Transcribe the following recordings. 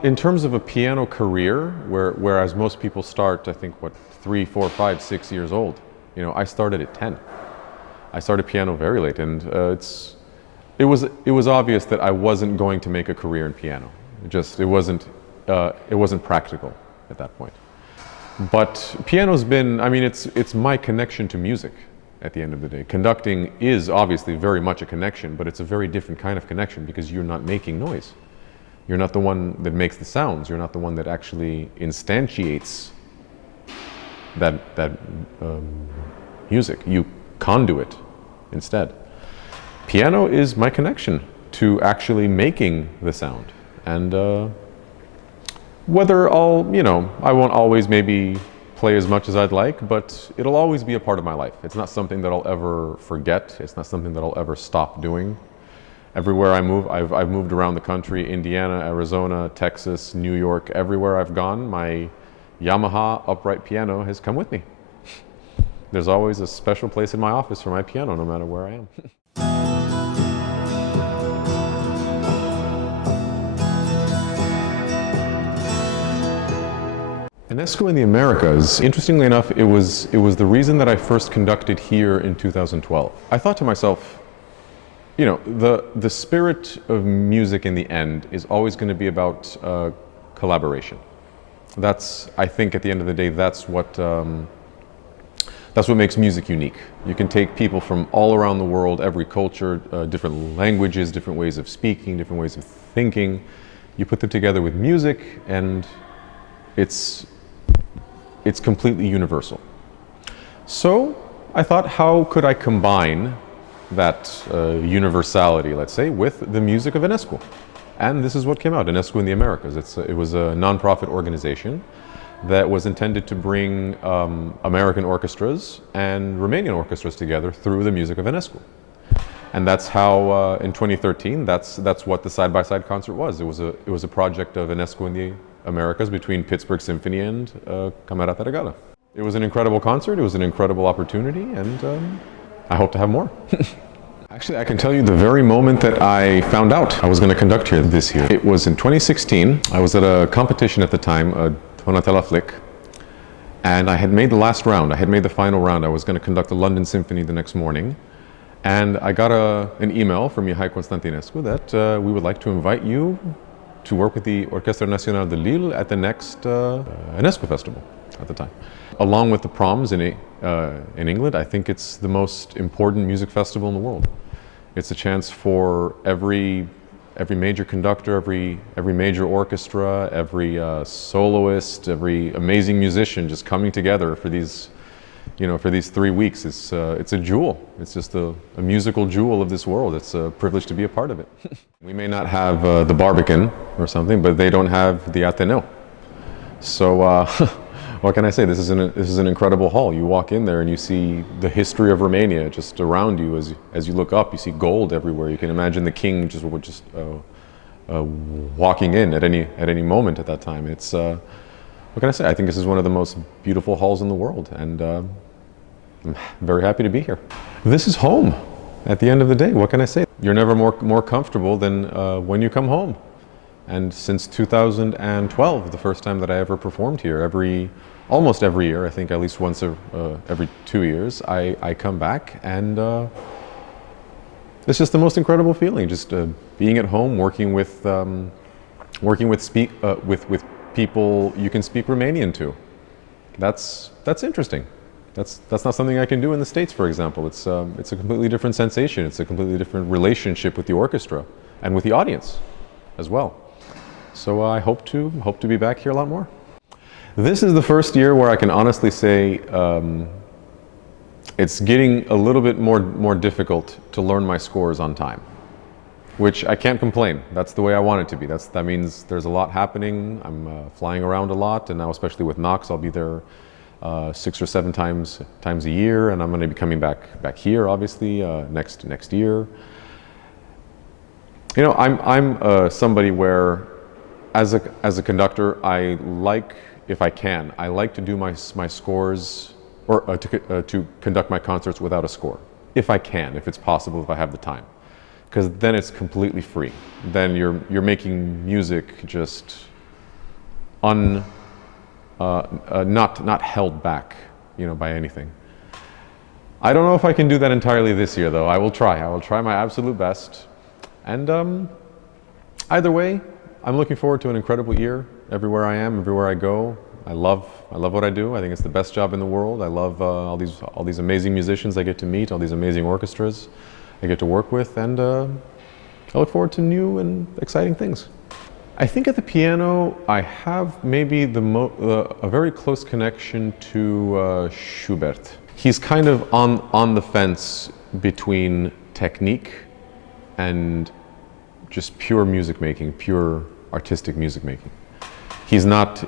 In terms of a piano career, whereas most people start, I think, what, 3, 4, 5, 6 years old. I started at 10. I started piano very late, and it was obvious that I wasn't going to make a career in piano. It wasn't practical at that point. But piano's been, I mean, it's my connection to music at the end of the day. Conducting is obviously very much a connection, but it's a very different kind of connection because you're not making noise. You're not the one that makes the sounds. You're not the one that actually instantiates that music. You conduit instead. Piano is my connection to actually making the sound. And whether I won't always maybe play as much as I'd like, but it'll always be a part of my life. It's not something that I'll ever forget. It's not something that I'll ever stop doing. Everywhere I move, I've moved around the country, Indiana, Arizona, Texas, New York, everywhere I've gone, my Yamaha upright piano has come with me. There's always a special place in my office for my piano, no matter where I am. UNESCO in the Americas, interestingly enough, it was the reason that I first conducted here in 2012. I thought to myself, the spirit of music in the end is always going to be about collaboration. I think at the end of the day, that's what makes music unique. You can take people from all around the world, every culture, different languages, different ways of speaking, different ways of thinking. You put them together with music, and it's completely universal. So I thought, how could I combine that universality, let's say, with the music of UNESCO? And this is what came out, UNESCO in the Americas. It was a nonprofit organization that was intended to bring American orchestras and Romanian orchestras together through the music of UNESCO. And that's how, in 2013, that's what the side-by-side concert was. It was a project of UNESCO in the Americas between Pittsburgh Symphony and Camerata Regala. It was an incredible concert. It was an incredible opportunity, and I hope to have more. Actually, I can tell you the very moment that I found out I was going to conduct here this year. It was in 2016. I was at a competition at the time, Donatella Flick, and I had made the last round. I had made the final round. I was going to conduct the London Symphony the next morning, and I got an email from Mihai Constantinescu that we would like to invite you to work with the Orchestra Națională de Lille at the next UNESCO festival at the time. Along with the Proms in England, I think it's the most important music festival in the world. It's a chance for every major conductor, every major orchestra, every soloist, every amazing musician just coming together for these 3 weeks. It's a jewel. It's just a musical jewel of this world. It's a privilege to be a part of it. We may not have the Barbican or something, but they don't have the Ateneu. So what can I say? This is an incredible hall. You walk in there and you see the history of Romania just around you. As you look up, you see gold everywhere. You can imagine the king just walking in at any moment at that time. It's what can I say? I think this is one of the most beautiful halls in the world, and I'm very happy to be here. This is home. At the end of the day, what can I say? You're never more comfortable than when you come home. And since 2012, the first time that I ever performed here, almost every year, I think at least once every 2 years, I come back, and it's just the most incredible feeling. Just being at home, working with people you can speak Romanian to. That's interesting. That's not something I can do in the States, for example. It's a completely different sensation. It's a completely different relationship with the orchestra and with the audience as well. So I hope to be back here a lot more. This is the first year where I can honestly say it's getting a little bit more difficult to learn my scores on time, which I can't complain. That's the way I want it to be. That means there's a lot happening. I'm flying around a lot, and now especially with Knox, I'll be there 6 or 7 times a year, and I'm going to be coming back here, obviously, next year. I'm somebody where, as a conductor, I like, if I can, I like to do my scores, or to conduct my concerts without a score, if I can, if it's possible, if I have the time. Because then it's completely free. Then you're making music just not held back, by anything. I don't know if I can do that entirely this year, though. I will try. I will try my absolute best. And either way, I'm looking forward to an incredible year. Everywhere I am, everywhere I go, I love what I do. I think it's the best job in the world. I love all these amazing musicians I get to meet, all these amazing orchestras I get to work with, and I look forward to new and exciting things. I think at the piano, I have maybe a very close connection to Schubert. He's kind of on the fence between technique and just pure music making, pure artistic music making. He's not,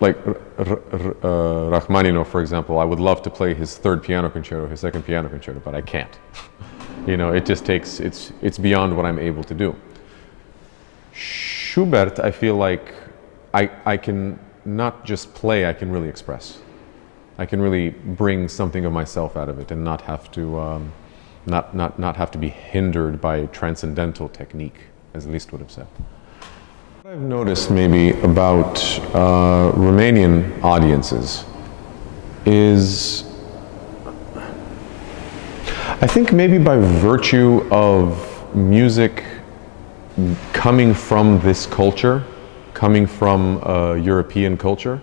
like Rachmaninoff, for example. I would love to play his third piano concerto, his second piano concerto, but I can't. It just takes, it's beyond what I'm able to do. Schubert, I feel like I can not just play, I can really express. I can really bring something of myself out of it and not have to, not have to be hindered by transcendental technique, as Liszt would have said. What I've noticed maybe about Romanian audiences is, I think maybe by virtue of music coming from this culture, coming from European culture,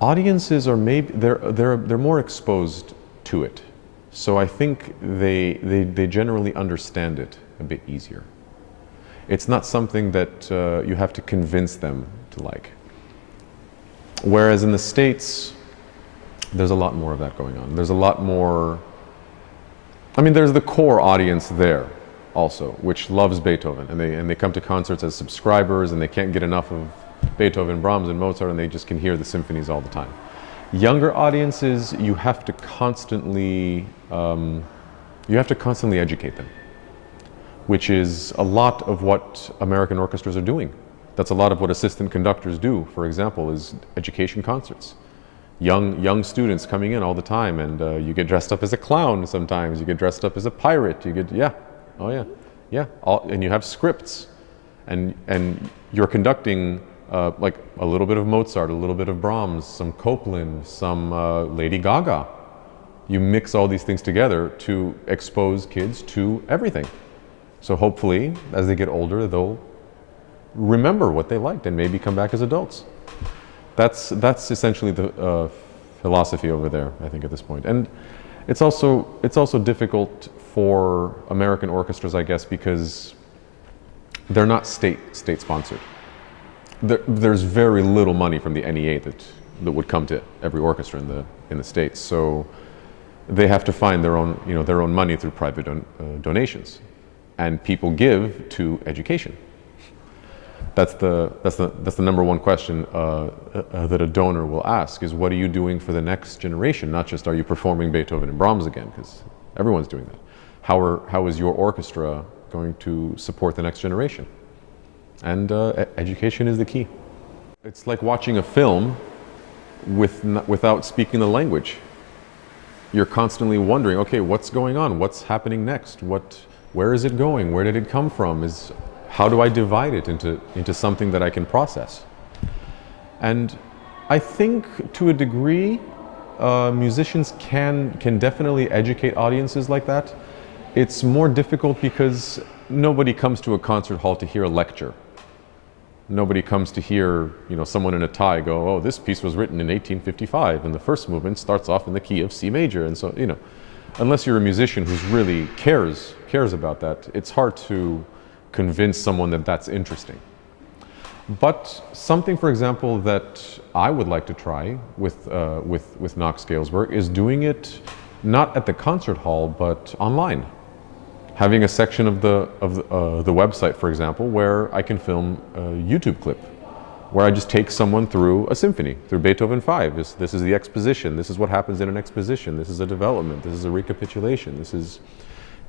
audiences are maybe they're more exposed to it. So I think they generally understand it a bit easier. It's not something that you have to convince them to like. Whereas in the States, there's a lot more of that going on. There's a lot more, there's the core audience there also, which loves Beethoven, and they come to concerts as subscribers, and they can't get enough of Beethoven, Brahms, and Mozart, and they just can hear the symphonies all the time. Younger audiences, you have to constantly educate them, which is a lot of what American orchestras are doing. That's a lot of what assistant conductors do, for example, is education concerts. Young students coming in all the time, and you get dressed up as a clown sometimes, you get dressed up as a pirate, and you have scripts, and you're conducting like a little bit of Mozart, a little bit of Brahms, some Copland, some Lady Gaga. You mix all these things together to expose kids to everything. So hopefully, as they get older, they'll remember what they liked and maybe come back as adults. That's essentially the philosophy over there, I think, at this point. And it's also difficult for American orchestras, I guess, because they're not state sponsored. There's very little money from the NEA that would come to every orchestra in the States. So they have to find their own money through private donations, and people give to education. That's the number one question that a donor will ask, is what are you doing for the next generation? Not just are you performing Beethoven and Brahms again, because everyone's doing that. How is your orchestra going to support the next generation? And education is the key. It's like watching a film without speaking the language. You're constantly wondering, okay, what's going on? What's happening next? Where is it going? Where did it come from? How do I divide it into something that I can process? And I think to a degree, musicians can definitely educate audiences like that. It's more difficult because nobody comes to a concert hall to hear a lecture. Nobody comes to hear, someone in a tie go, oh, this piece was written in 1855, and the first movement starts off in the key of C major, and so, unless you're a musician who's really cares about that, it's hard to convince someone that that's interesting. But something, for example, that I would like to try with Knox Scales work is doing it not at the concert hall, but online. Having a section of the website, for example, where I can film a YouTube clip, where I just take someone through a symphony, through Beethoven 5. This is the exposition. This is what happens in an exposition. This is a development. This is a recapitulation.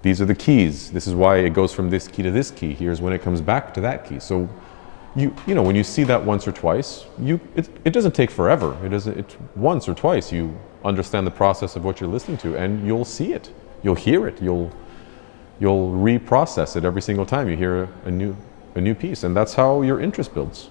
These are the keys. This is why it goes from this key to this key. Here's when it comes back to that key. So, when you see that once or twice, it doesn't take forever. It's once or twice you understand the process of what you're listening to, and you'll see it. You'll hear it. You'll reprocess it every single time you hear a new piece, and that's how your interest builds.